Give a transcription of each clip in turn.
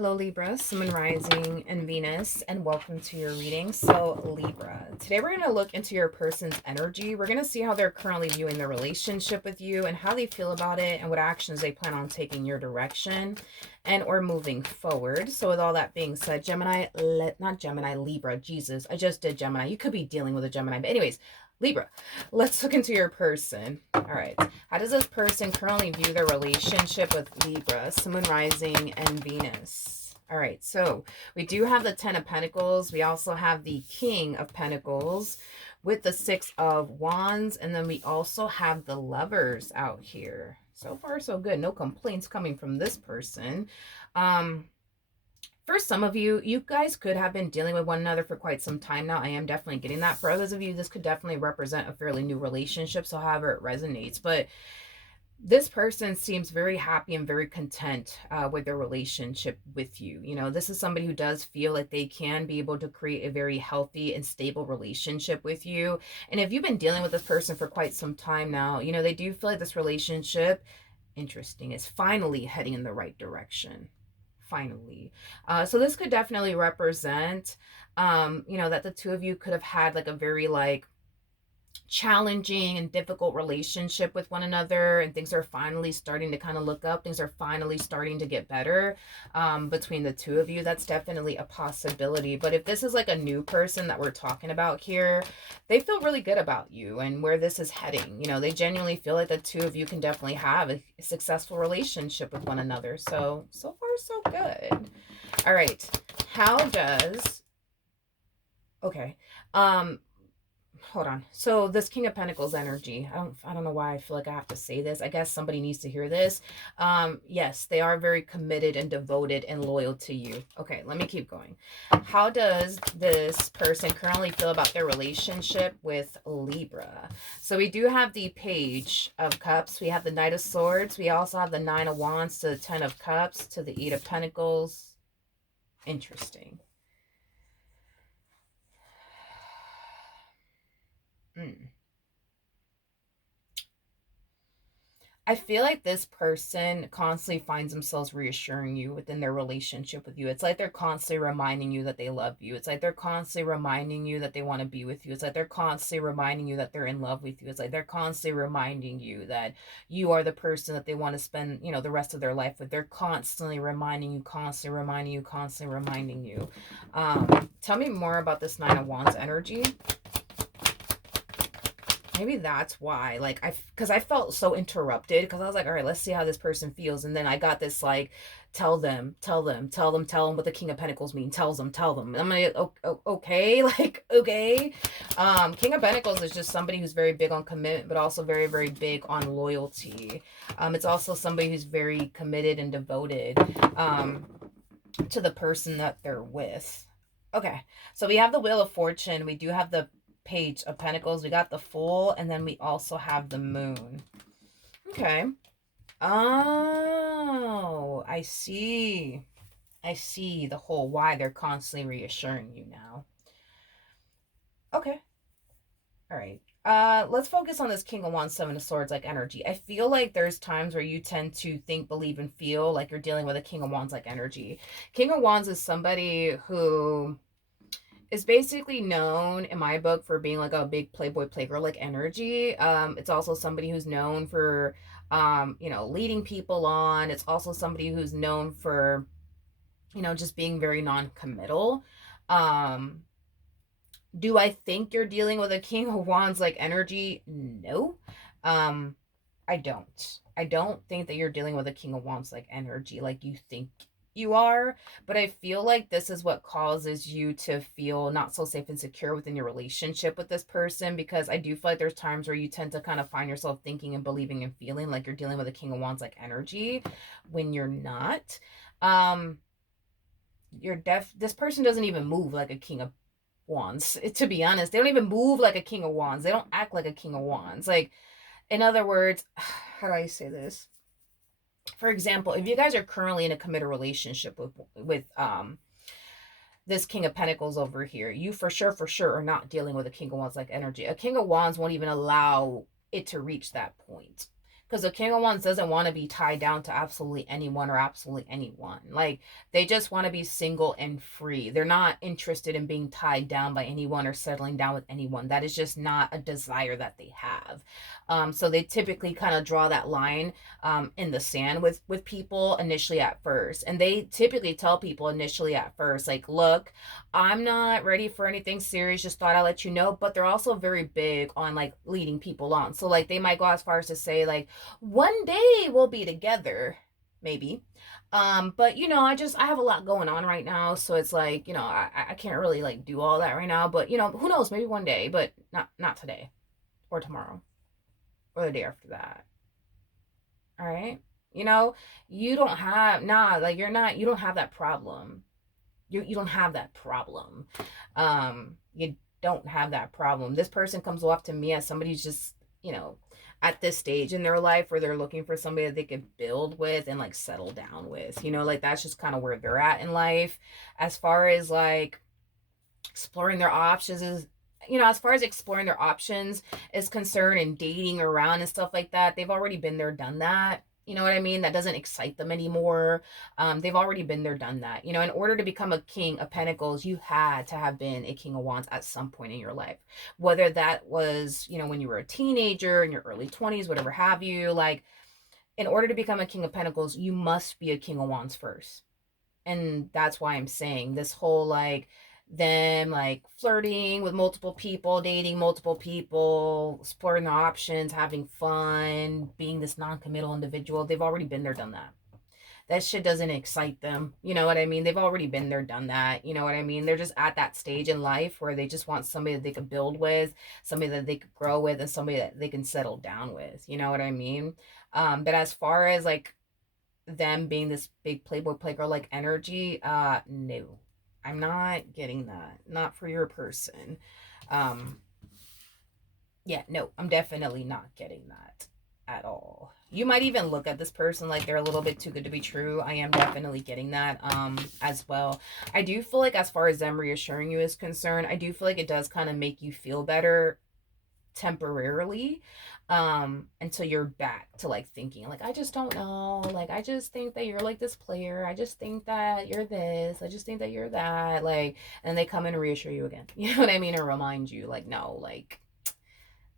Hello Libra, Sun, Rising, and Venus, and welcome to your reading. So Libra, today we're going to look into your person's energy. We're going to see how they're currently viewing their relationship with you and how they feel about it and what actions they plan on taking your direction and or moving forward. So with all that being said, Libra, Jesus, I just did Gemini. You could be dealing with a Gemini. But anyways, Libra, let's look into your person. All right. How does this person currently view their relationship with Libra, Sun, Rising, and Venus? All right. So we do have the Ten of Pentacles. We also have the King of Pentacles with the Six of Wands. And then we also have the Lovers out here. So far, so good. No complaints coming from this person. For some of you, you guys could have been dealing with one another for quite some time now. I am definitely getting that. For others of you, this could definitely represent a fairly new relationship, so however it resonates. But this person seems very happy and very content with their relationship with you. You know, this is somebody who does feel like they can be able to create a very healthy and stable relationship with you. And if you've been dealing with this person for quite some time now, you know, they do feel like this relationship, interesting, is finally heading in the right direction. Finally. So this could definitely represent, you know, that the two of you could have had like a very like challenging and difficult relationship with one another, and things are finally starting to kind of look up. Things are finally starting to get better between the two of you. That's definitely a possibility. But if this is like a new person that we're talking about here, they feel really good about you and where this is heading. You know, they genuinely feel like the two of you can definitely have a successful relationship with one another. So far so good. All right. How does okay hold on. So this King of Pentacles energy, I don't know why I feel like I have to say this. I guess somebody needs to hear this. Yes, they are very committed and devoted and loyal to you. Okay, let me keep going. How does this person currently feel about their relationship with Libra? So we do have the Page of Cups. We have the Knight of Swords. We also have the Nine of Wands to the Ten of Cups to the Eight of Pentacles. Interesting. I feel like this person constantly finds themselves reassuring you within their relationship with you. It's like they're constantly reminding you that they love you. It's like they're constantly reminding you that they want to be with you. It's like they're constantly reminding you that they're in love with you. It's like they're constantly reminding you that you are the person that they want to spend, you know, the rest of their life with. They're constantly reminding you, constantly reminding you, constantly reminding you. Tell me more about this Nine of Wands energy. Maybe that's why, like, because I felt so interrupted, because I was like, all right, let's see how this person feels. And then I got this, like, tell them what the King of Pentacles mean. Tell them. I'm like, okay, like, okay. King of Pentacles is just somebody who's very big on commitment, but also very, very big on loyalty. It's also somebody who's very committed and devoted to the person that they're with. Okay, so we have the Wheel of Fortune. We do have the Page of Pentacles. We got the Fool, and then we also have the Moon. Okay. Oh, I see. I see the whole why they're constantly reassuring you now. Okay. All right. Let's focus on this King of Wands, Seven of Swords, like energy. I feel like there's times where you tend to think, believe, and feel like you're dealing with a King of Wands like energy. King of Wands is somebody who is basically known in my book for being like a big playboy playgirl like energy. It's also somebody who's known for you know, leading people on. It's also somebody who's known for, you know, just being very non-committal. Do I think you're dealing with a King of Wands like energy? No. I don't. I don't think that you're dealing with a King of Wands like energy like you think you are, but I feel like this is what causes you to feel not so safe and secure within your relationship with this person, because I do feel like there's times where you tend to kind of find yourself thinking and believing and feeling like you're dealing with a King of Wands like energy when you're not. This person doesn't even move like a King of Wands. To be honest, they don't even move like a King of Wands. They don't act like a King of Wands. Like, in other words, how do I say this? For example, if you guys are currently in a committed relationship with this King of Pentacles over here, you for sure are not dealing with a King of Wands like energy. A King of Wands won't even allow it to reach that point. Because the King of Wands doesn't want to be tied down to absolutely anyone or absolutely anyone. Like, they just want to be single and free. They're not interested in being tied down by anyone or settling down with anyone. That is just not a desire that they have. So they typically kind of draw that line in the sand with people initially at first. And they typically tell people initially at first, like, look, I'm not ready for anything serious. Just thought I'd let you know. But they're also very big on like leading people on. So like they might go as far as to say like, one day we'll be together, maybe. But I have a lot going on right now, so it's like, I can't really like do all that right now. But who knows? Maybe one day, but not today or tomorrow or the day after that. All right. You don't have like you don't have that problem. You don't have that problem. You don't have that problem. This person comes off to me as somebody who's just, at this stage in their life where they're looking for somebody that they could build with and like settle down with. Like that's just kind of where they're at in life. As far as like exploring their options is as far as exploring their options is concerned and dating around and stuff like that, they've already been there, done that. You know what I mean? That doesn't excite them anymore. They've already been there, done that. In order to become a king of pentacles, you had to have been a king of wands at some point in your life. Whether that was, when you were a teenager, in your early 20s, whatever have you. Like, in order to become a king of pentacles, you must be a king of wands first. And that's why I'm saying this whole like them like flirting with multiple people, dating multiple people, exploring the options, having fun, being this non-committal individual. They've already been there, done that. That shit doesn't excite them. You know what I mean? They've already been there, done that. You know what I mean? They're just at that stage in life where they just want somebody that they could build with, somebody that they could grow with, and somebody that they can settle down with. You know what I mean? But as far as like them being this big playboy playgirl like energy, no, I'm not getting that. Not for your person. Yeah, no, I'm definitely not getting that at all. You might even look at this person like they're a little bit too good to be true. I am definitely getting that as well. I do feel like as far as them reassuring you is concerned, I do feel like it does kind of make you feel better temporarily, until you're back to like thinking like, I just don't know, like I just think that you're like this player, I just think that you're this, I just think that you're that, like, and they come and reassure you again, you know what I mean, or remind you like, no, like,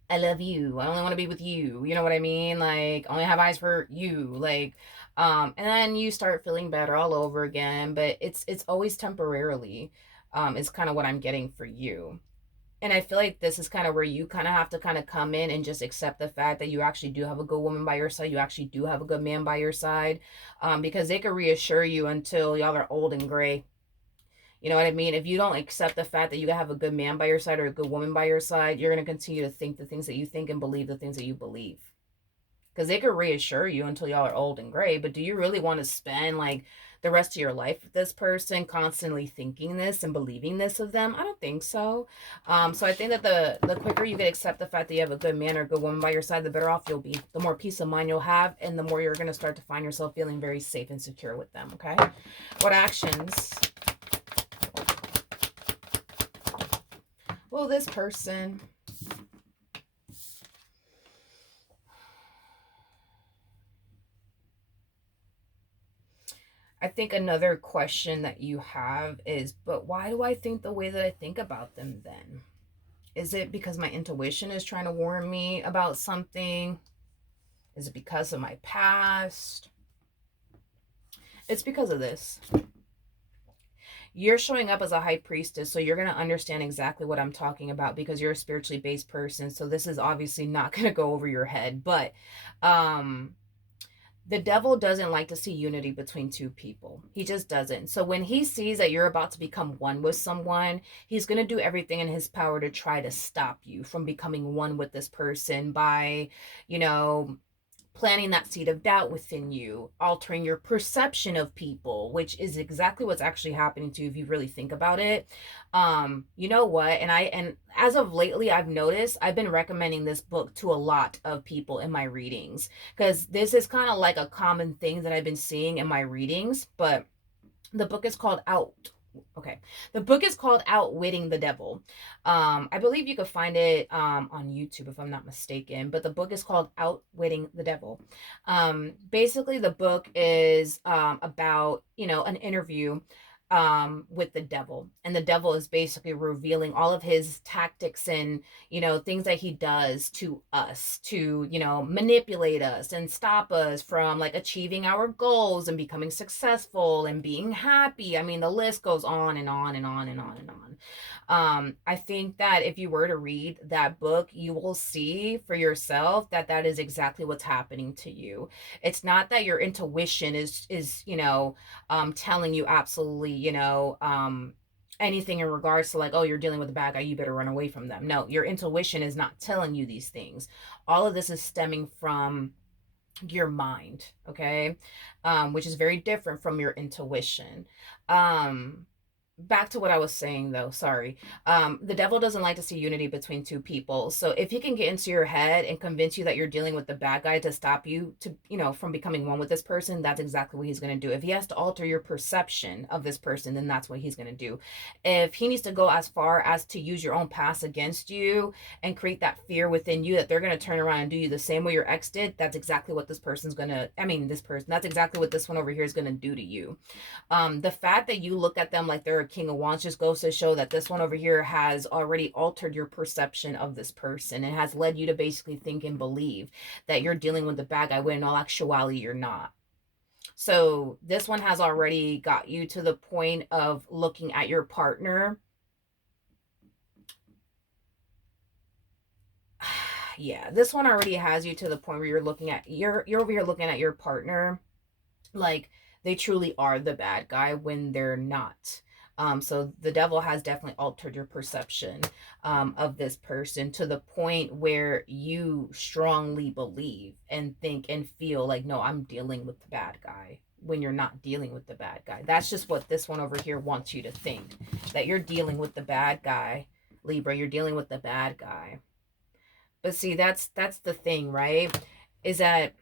I love you, I only want to be with you, you know what I mean, like, I only have eyes for you, like, and then you start feeling better all over again, but it's always temporarily, is kind of what I'm getting for you. And I feel like this is kind of where you kind of have to kind of come in and just accept the fact that you actually do have a good woman by your side. You actually do have a good man by your side, because they could reassure you until y'all are old and gray. You know what I mean? If you don't accept the fact that you have a good man by your side or a good woman by your side, you're going to continue to think the things that you think and believe the things that you believe. Because they could reassure you until y'all are old and gray, but do you really want to spend like the rest of your life with this person, constantly thinking this and believing this of them? I don't think so. So I think that the quicker you can accept the fact that you have a good man or a good woman by your side, the better off you'll be. The more peace of mind you'll have, and the more you're going to start to find yourself feeling very safe and secure with them. Okay. What actions will this person I think another question that you have is, but why do I think the way that I think about them then? Is it because my intuition is trying to warn me about something? Is it because of my past? It's because of this. You're showing up as a high priestess, so you're going to understand exactly what I'm talking about because you're a spiritually based person. So this is obviously not going to go over your head, but the devil doesn't like to see unity between two people. He just doesn't. So when he sees that you're about to become one with someone, he's going to do everything in his power to try to stop you from becoming one with this person by, planting that seed of doubt within you, altering your perception of people, which is exactly what's actually happening to you if you really think about it. You know what? And as of lately, I've noticed I've been recommending this book to a lot of people in my readings because this is kind of like a common thing that I've been seeing in my readings. But the book is called Out Okay. The book is called Outwitting the Devil. I believe you could find it on YouTube if I'm not mistaken, but the book is called Outwitting the Devil. Basically, the book is about, an interview with the devil. And the devil is basically revealing all of his tactics and, things that he does to us to, manipulate us and stop us from like achieving our goals and becoming successful and being happy. I mean, the list goes on and on and on and on and on. I think that if you were to read that book, you will see for yourself that that is exactly what's happening to you. It's not that your intuition is telling you absolutely, anything in regards to like, oh, you're dealing with a bad guy, you better run away from them. No, your intuition is not telling you these things. All of this is stemming from your mind, okay? Which is very different from your intuition. um Back to what I was saying though, sorry. The devil doesn't like to see unity between two people. So if he can get into your head and convince you that you're dealing with the bad guy to stop you to, from becoming one with this person, that's exactly what he's going to do. If he has to alter your perception of this person, then that's what he's going to do. If he needs to go as far as to use your own past against you and create that fear within you that they're going to turn around and do you the same way your ex did, that's exactly what this person's going to, that's exactly what this one over here is going to do to you. The fact that you look at them like they're a king of wands just goes to show that this one over here has already altered your perception of this person and has led you to basically think and believe that you're dealing with the bad guy when in all actuality you're not. So this one has already got you to the point of looking at your partner. Yeah, this one already has you to the point where you're over here looking at your partner like they truly are the bad guy when they're not. So the devil has definitely altered your perception of this person to the point where you strongly believe and think and feel like, no, I'm dealing with the bad guy when you're not dealing with the bad guy. That's just what this one over here wants you to think, that you're dealing with the bad guy. Libra, you're dealing with the bad guy. But see, that's the thing, right? Is that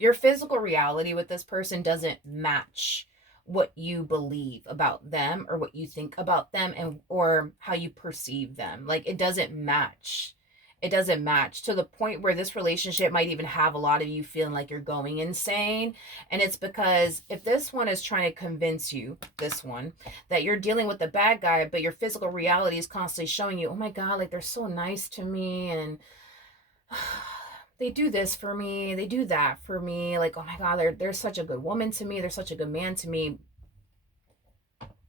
your physical reality with this person doesn't match what you believe about them or what you think about them and or how you perceive them. Like it doesn't match. It doesn't match to the point where this relationship might even have a lot of you feeling like you're going insane. And it's because if this one is trying to convince you, this one, that you're dealing with the bad guy, but your physical reality is constantly showing you, oh my God, like they're so nice to me and they do this for me, they do that for me, like, oh my God, they're such a good woman to me, they're such a good man to me.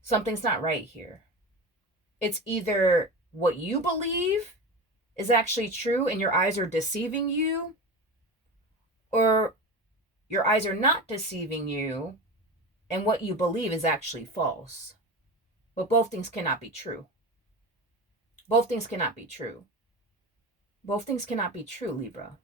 Something's not right here. It's either what you believe is actually true and your eyes are deceiving you, or your eyes are not deceiving you and what you believe is actually false. But both things cannot be true. Both things cannot be true. Both things cannot be true, Libra.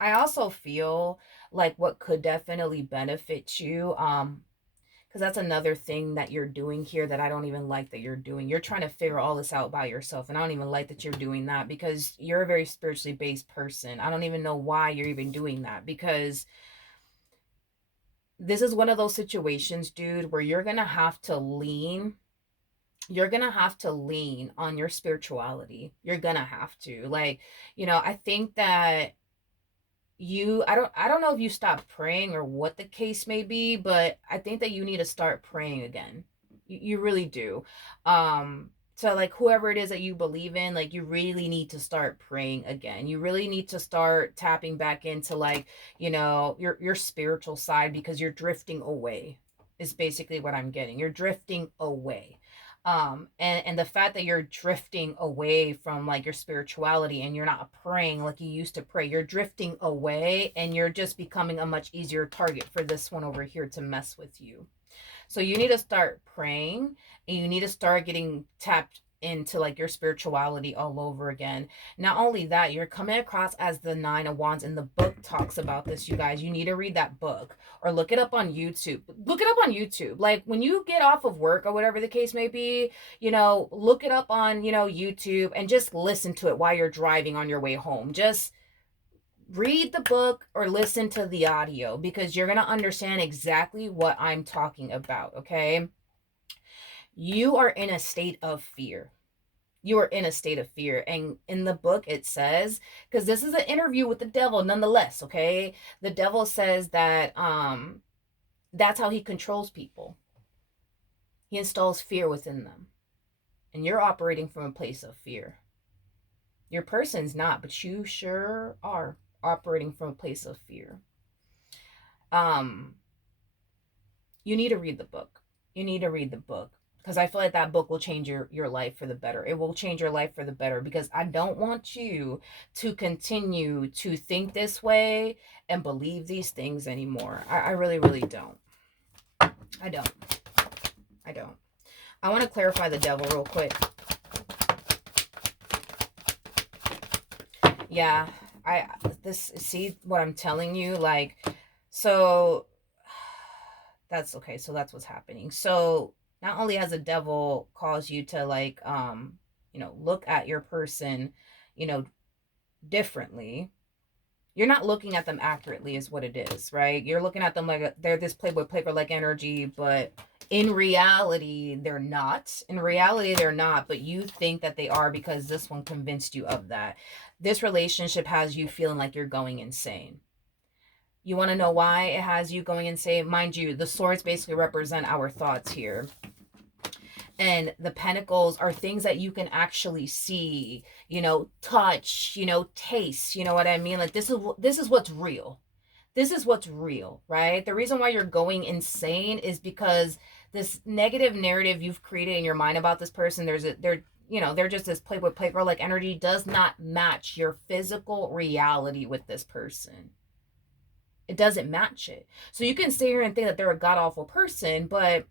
I also feel like what could definitely benefit you, because that's another thing that you're doing here that I don't even like that you're doing. You're trying to figure all this out by yourself, and I don't even like that you're doing that because you're a very spiritually based person. I don't even know why you're even doing that because this is one of those situations, dude, where you're gonna have to lean on your spirituality. You're gonna have to. Like, I think that I don't know if you stopped praying or what the case may be, but I think that you need to start praying again. You really do. So like whoever it is that you believe in, like you really need to start praying again. You really need to start tapping back into like, your spiritual side because you're drifting away. Is basically what I'm getting. You're drifting away. And the fact that you're drifting away from like your spirituality and you're not praying like you used to pray, you're drifting away and you're just becoming a much easier target for this one over here to mess with you. So you need to start praying and you need to start getting tapped into like your spirituality all over again. Not only that, you're coming across as the Nine of Wands, and the book talks about this, you guys. You need to read that book or look it up on YouTube. Look it up on YouTube. Like when you get off of work or whatever the case may be, look it up on, YouTube and just listen to it while you're driving on your way home. Just read the book or listen to the audio, because you're going to understand exactly what I'm talking about, okay? You are in a state of fear. You are in a state of fear. And in the book, it says, because this is an interview with the devil nonetheless, okay? The devil says that that's how he controls people. He installs fear within them. And you're operating from a place of fear. Your person's not, but you sure are operating from a place of fear. Um, you need to read the book. You need to read the book, because I feel like that book will change your life for the better. It will change your life for the better, because I don't want you to continue to think this way and believe these things anymore. I really, really don't. I don't. I don't. I want to clarify the devil real quick. Yeah, see what I'm telling you, like, so that's okay. So that's what's happening. So not only has the devil caused you to, like, look at your person, you know, differently. You're not looking at them accurately is what it is, right? You're looking at them like they're this Playboy Playgirl like energy, but in reality, they're not. In reality, they're not, but you think that they are because this one convinced you of that. This relationship has you feeling like you're going insane. You want to know why it has you going insane? Mind you, the swords basically represent our thoughts here. And the pentacles are things that you can actually see, touch, taste, you know what I mean? Like, this is what's real. This is what's real, right? The reason why you're going insane is because this negative narrative you've created in your mind about this person, they're just this Playboy Playgirl like energy, does not match your physical reality with this person. It doesn't match it. So you can sit here and think that they're a god awful person, but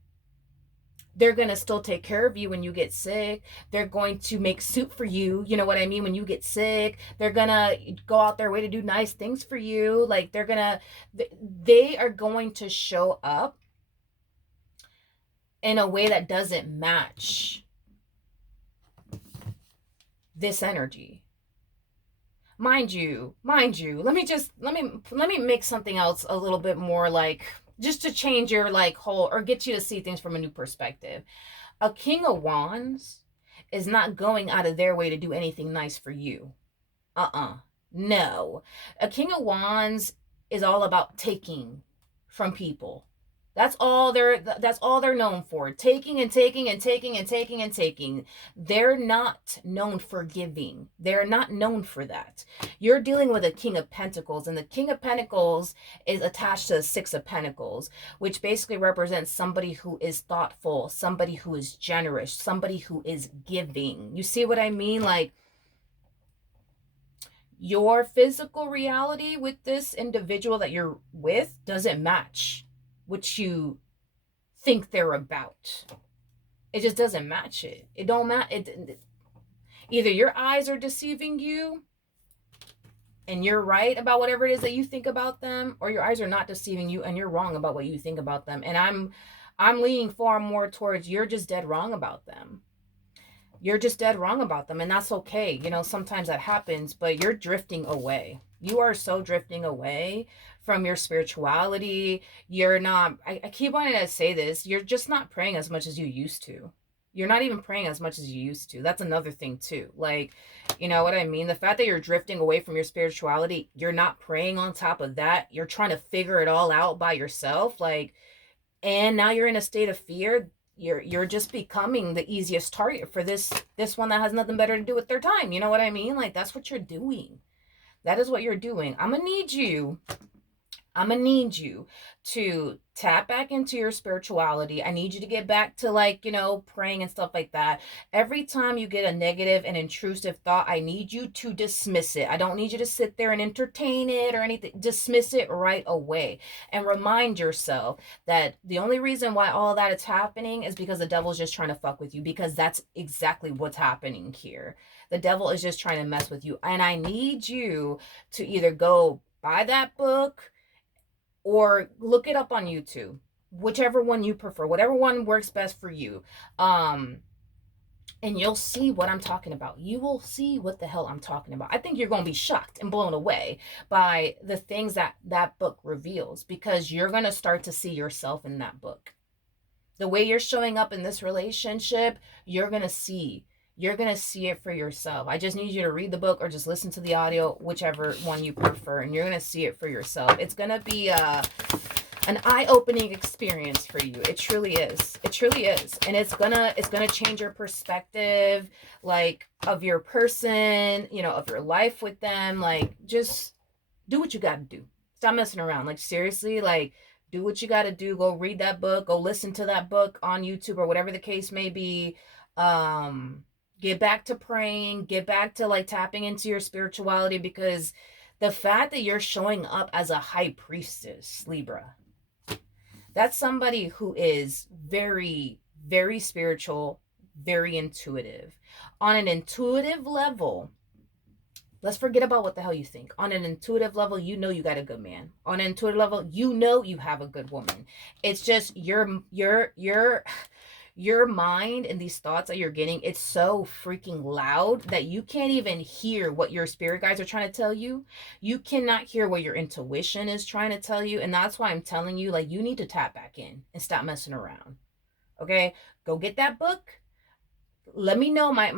they're going to still take care of you when you get sick. They're going to make soup for you, you know what I mean, when you get sick. They're going to go out their way to do nice things for you. Like, they are going to show up in a way that doesn't match this energy. Mind you, let me make something else a little bit more, like, just to change your, like, whole, or get you to see things from a new perspective. A King of Wands is not going out of their way to do anything nice for you. No. A King of Wands is all about taking from people. That's all they're known for. Taking and taking and taking and taking and taking. They're not known for giving. They're not known for that. You're dealing with a King of Pentacles, and the King of Pentacles is attached to the Six of Pentacles, which basically represents somebody who is thoughtful, somebody who is generous, somebody who is giving. You see what I mean? Like, your physical reality with this individual that you're with doesn't match what you think they're about. It just doesn't match it. It don't match. Either your eyes are deceiving you and you're right about whatever it is that you think about them, or your eyes are not deceiving you and you're wrong about what you think about them. And I'm leaning far more towards you're just dead wrong about them. You're just dead wrong about them, and that's okay. Sometimes that happens, but you're drifting away. You are so drifting away from your spirituality. You're not, I keep wanting to say this, you're just not praying as much as you used to. You're not even praying as much as you used to. That's another thing too. Like, you know what I mean? The fact that you're drifting away from your spirituality, you're not praying on top of that. You're trying to figure it all out by yourself. Like, and now you're in a state of fear. You're just becoming the easiest target for this one that has nothing better to do with their time. You know what I mean? Like, that's what you're doing. That is what you're doing. I'm gonna need you to tap back into your spirituality. I need you to get back to, like, praying and stuff like that. Every time you get a negative and intrusive thought, I need you to dismiss it. I don't need you to sit there and entertain it or anything. Dismiss it right away. And remind yourself that the only reason why all of that is happening is because the devil's just trying to fuck with you, because that's exactly what's happening here. The devil is just trying to mess with you. And I need you to either go buy that book or look it up on YouTube, whichever one you prefer, whatever one works best for you. and you'll see what I'm talking about. You will see what the hell I'm talking about. I think you're going to be shocked and blown away by the things that that book reveals, because you're going to start to see yourself in that book. The way you're showing up in this relationship, you're going to see. You're going to see it for yourself. I just need you to read the book or just listen to the audio, whichever one you prefer, and you're going to see it for yourself. It's going to be an eye-opening experience for you. It truly is. It truly is. And it's gonna change your perspective, like, of your person, of your life with them. Like, just do what you gotta do. Stop messing around. Like, seriously, like, do what you gotta do. Go read that book, go listen to that book on YouTube or whatever the case may be. Get back to praying, get back to like tapping into your spirituality, because the fact that you're showing up as a high priestess, Libra, that's somebody who is very, very spiritual, very intuitive. On an intuitive level, let's forget about what the hell you think. On an intuitive level, you know you got a good man. On an intuitive level, you know you have a good woman. It's just your mind and these thoughts that you're getting, it's so freaking loud that you can't even hear what your spirit guides are trying to tell you. You cannot hear what your intuition is trying to tell you. And that's why I'm telling you, like, you need to tap back in and stop messing around. Okay? Go get that book. Let me know. My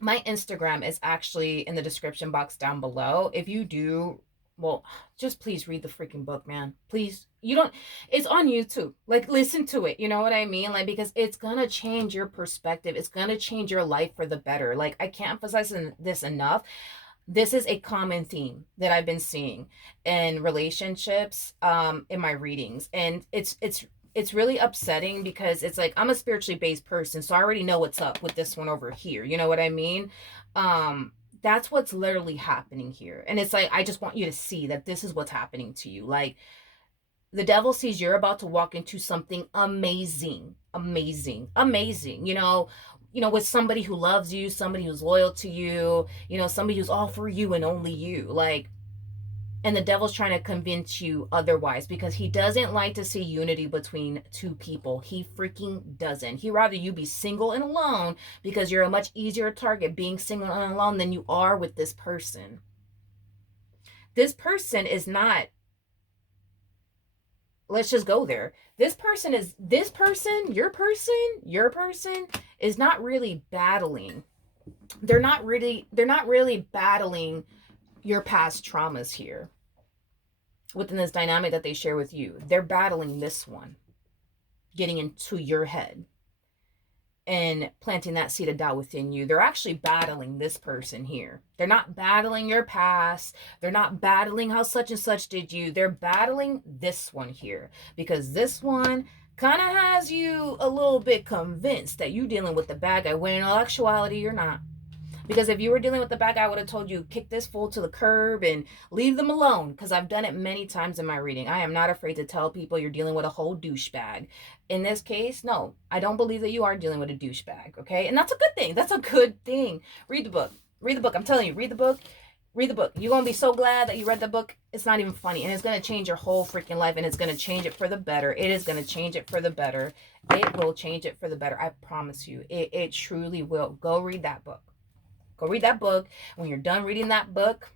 Instagram is actually in the description box down below. If you do, well, just please read the freaking book, man. Please. You don't, it's on YouTube. Like, listen to it. You know what I mean? Like, because it's gonna change your perspective. It's gonna change your life for the better. Like, I can't emphasize this enough. This is a common theme that I've been seeing in relationships, in my readings. And it's really upsetting, because it's like, I'm a spiritually based person, so I already know what's up with this one over here. You know what I mean? That's what's literally happening here. And it's like, I just want you to see that this is what's happening to you. Like, the devil sees you're about to walk into something amazing, amazing, amazing. With somebody who loves you, somebody who's loyal to you, somebody who's all for you and only you. Like, and the devil's trying to convince you otherwise, because he doesn't like to see unity between two people. He freaking doesn't. He'd rather you be single and alone, because you're a much easier target being single and alone than you are with this person. This person is not, let's just go there. Your person is not really battling. They're not really battling your past traumas here within this dynamic that they share with you. They're battling this one, getting into your head and planting that seed of doubt within you. They're actually battling this person here. They're not battling your past. They're not battling how such and such did you. They're battling this one here, because this one kind of has you a little bit convinced that you're dealing with the bad guy, when in all actuality, you're not. Because if you were dealing with the bad guy, I would have told you, kick this fool to the curb and leave them alone. Because I've done it many times in my reading. I am not afraid to tell people you're dealing with a whole douchebag. In this case, no, I don't believe that you are dealing with a douchebag, okay? And that's a good thing. That's a good thing. Read the book. Read the book. I'm telling you, read the book. Read the book. You're going to be so glad that you read the book. It's not even funny. And it's going to change your whole freaking life. And it's going to change it for the better. It is going to change it for the better. It will change it for the better. I promise you. It truly will. Go read that book. Go read that book. When you're done reading that book,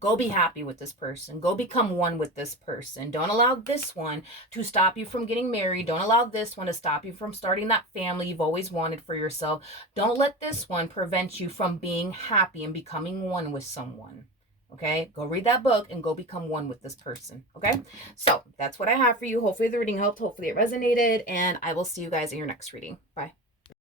go be happy with this person. Go become one with this person. Don't allow this one to stop you from getting married. Don't allow this one to stop you from starting that family you've always wanted for yourself. Don't let this one prevent you from being happy and becoming one with someone. Okay? Go read that book and go become one with this person. Okay? So that's what I have for you. Hopefully the reading helped. Hopefully it resonated. And I will see you guys in your next reading. Bye.